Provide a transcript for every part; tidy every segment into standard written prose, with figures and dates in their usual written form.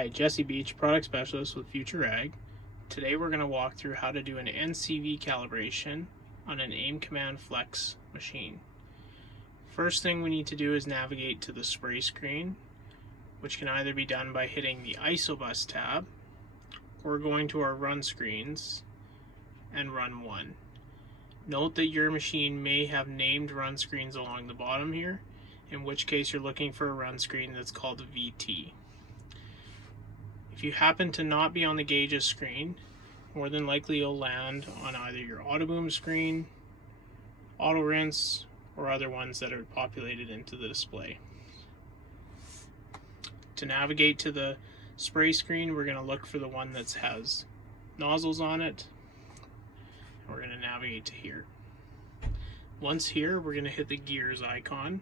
Hi, Jesse Beach, Product Specialist with Future Ag. Today we're going to walk through how to do an NCV calibration on an AIM Command Flex machine. First thing we need to do is navigate to the spray screen, which can either be done by hitting the ISOBUS tab or going to our run screens and run 1. Note that your machine may have named run screens along the bottom here, in which case you're looking for a run screen that's called a VT. If you happen to not be on the gauges screen, more than likely you'll land on either your auto boom screen, auto rinse, or other ones that are populated into the display. To navigate to the spray screen, we're going to look for the one that has nozzles on it. We're going to navigate to here. Once here, we're going to hit the gears icon,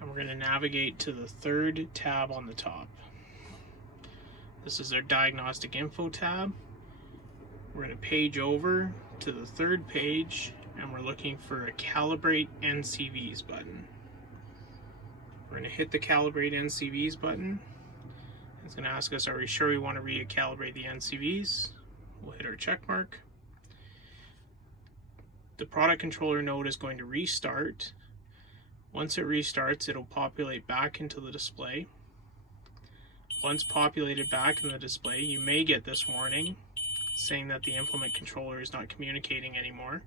and we're going to navigate to the third tab on the top. This is our diagnostic info tab. We're going to page over to the third page, and we're looking for a calibrate NCVs button. We're going to hit the calibrate NCVs button. It's going to ask us, are we sure we want to recalibrate the NCVs? We'll hit our check mark. The product controller node is going to restart. Once it restarts, it'll populate back into the display. Once populated back in the display, you may get this warning saying that the implement controller is not communicating anymore.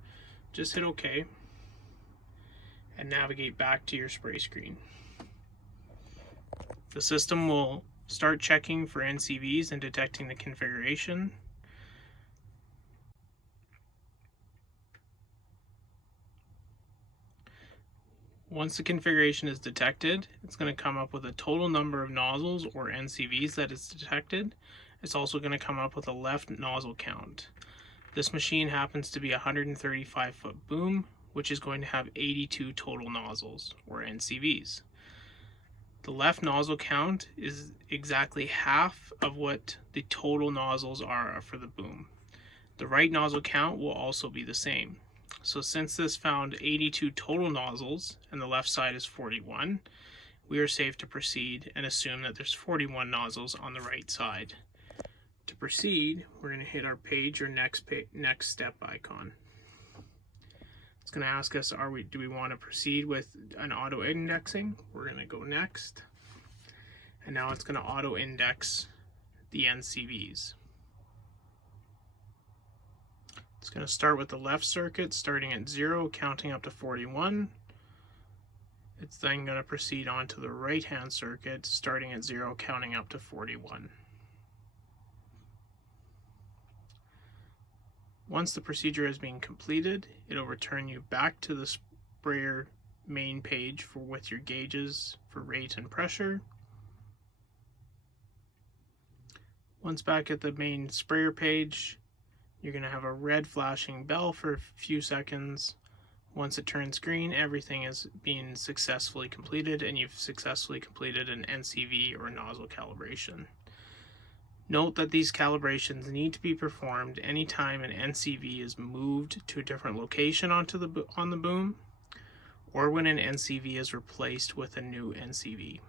Just hit OK and navigate back to your spray screen. The system will start checking for NCVs and detecting the configuration. Once the configuration is detected, it's going to come up with a total number of nozzles or NCVs that it's detected. It's also going to come up with a left nozzle count. This machine happens to be a 135-foot boom, which is going to have 82 total nozzles or NCVs. The left nozzle count is exactly half of what the total nozzles are for the boom. The right nozzle count will also be the same. So since this found 82 total nozzles and the left side is 41, we are safe to proceed and assume that there's 41 nozzles on the right side. To proceed, we're going to hit our page or next step icon. It's going to ask us, do we want to proceed with an auto indexing? We're going to go next. And now it's going to auto index the NCVs. It's going to start with the left circuit starting at 0, counting up to 41. It's then going to proceed on to the right hand circuit starting at 0, counting up to 41. Once the procedure has been completed, it'll return you back to the sprayer main page with your gauges for rate and pressure. Once back at the main sprayer page, you're going to have a red flashing bell for a few seconds. Once it turns green, everything is being successfully completed, and you've successfully completed an NCV or nozzle calibration. Note that these calibrations need to be performed anytime an NCV is moved to a different location on the boom, or when an NCV is replaced with a new NCV.